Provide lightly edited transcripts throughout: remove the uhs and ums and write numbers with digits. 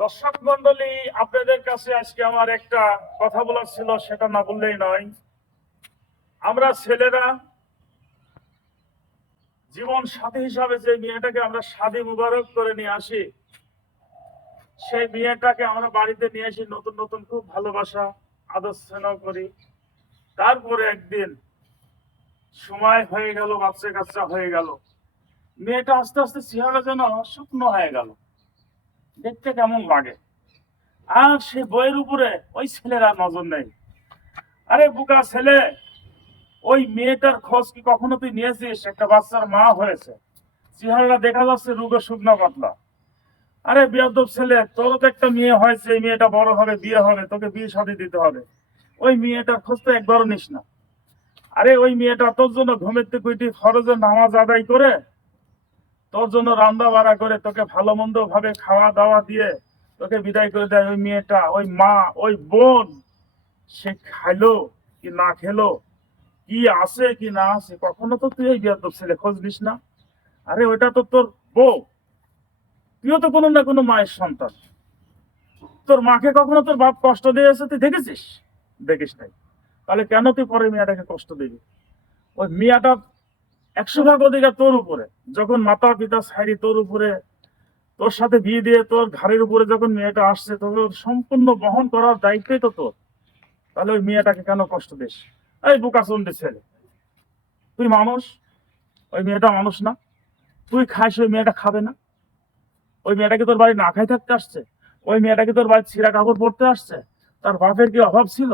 দর্শক মন্ডলী, আপনাদের কাছে আজকে আমার একটা কথা বলার ছিল, সেটা না বললেই নয়। আমরা ছেলেরা জীবন সাথী হিসাবে যে মেয়েটাকে আমরা শাদী মুবারক করে নিয়ে আসি, সেই মেয়েটাকে আমরা বাড়িতে নিয়ে আসি, নতুন নতুন খুব ভালোবাসা আদর স্নেহ করি। তারপরে একদিন সময় হয়ে গেল, বাচ্চা কাচ্চা হয়ে গেল, মেয়েটা আস্তে আস্তে চেহারা যেন শুকনো হয়ে গেল, দেখতে কেমন লাগে। আর সে বইয়ের উপরে ওই ছেলেরা নজর নেই। আরে বুকা ছেলে, ওই মেয়েটার খোঁজ কি কখনো তুই নিয়েছিস? একটা বাচ্চার মা হয়েছে, চেহারাটা দেখা যাচ্ছে রুগো শুকনো পাতলা। আরে বিয়াদব ছেলে, তোরও তো একটা মেয়ে হয়েছে, এই মেয়েটা বড় হবে, বিয়ে হবে, তোকে বিয়ে শাদী দিতে হবে। ওই মেয়েটার খোঁজ তো একবারও নিস না। আরে ওই মেয়েটা তোর জন্য ঘুমের থেকে উঠে ফরজের নামাজ আদায় করে, তোর জন্য রান্না বাড়া করে, তোকে ভালো মন্দ ভাবে খাওয়া দাওয়া দিয়ে তোকে বিদায় করে দেয়। ওই মেয়েটা, ওই মা, ওই বোন, সে খাইলো কি না খেলো, কি আছে কি না আছে, কখনো তো তুই এই বিয়াদব ছেলে খোঁজ নিস না। আরে ওইটা তো তোর বউ, তুইও তো কোনো না কোনো মায়ের সন্তান। তোর মাকে কখনো তোর বাপ কষ্ট দিয়েছে তুই দেখেছিস? দেখিস নাই। তাহলে কেন তুই পরে মেয়েটাকে কষ্ট দিবি? ওই মেয়েটা 100 ভাগ অধিকার তোর উপরে। যখন মাতা পিতা ছাড়ি তোর উপরে, তোর সাথে বিয়ে দিয়ে তোর ঘাড়ের উপরে যখন মেয়েটা আসছে, তোকে সম্পূর্ণ বহন করার দায়িত্বই তো তোর। তাহলে ওই মেয়েটাকে কেন কষ্ট দিস? এই বোকাচন্ডী ছেলে, তুই মানুষ, ওই মেয়েটা মানুষ না? তুই খাইস, ওই মেয়েটা খাবে না? ওই মেয়েটাকে তোর বাড়ি না খাই থাকতে আসছে? ওই মেয়েটাকে তোর বাড়ি ছিঁড়া কাপড় পরতে আসছে? তার বাপের কি অভাব ছিল?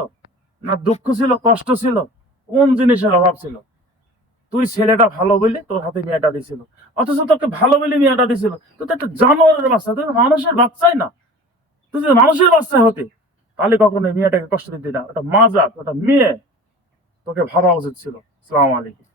না দুঃখ ছিল, কষ্ট ছিল? কোন জিনিসের অভাব ছিল? তুই ছেলেটা ভালো বলে তোর হাতে মেয়েটা দিছিল, অথচ তোকে ভালো বলে মেয়েটা দিছিল। তুই তো একটা জানোয়ারের বাচ্চা, তুই তো মানুষের বাচ্চাই না। তুই যদি মানুষের বাচ্চা হতে, তাহলে কখনো মেয়েটাকে কষ্ট দিতে না। ওটা মা জাত, ওটা মেয়ে, তোকে ভাবা উচিত ছিল। আসসালামু আলাইকুম।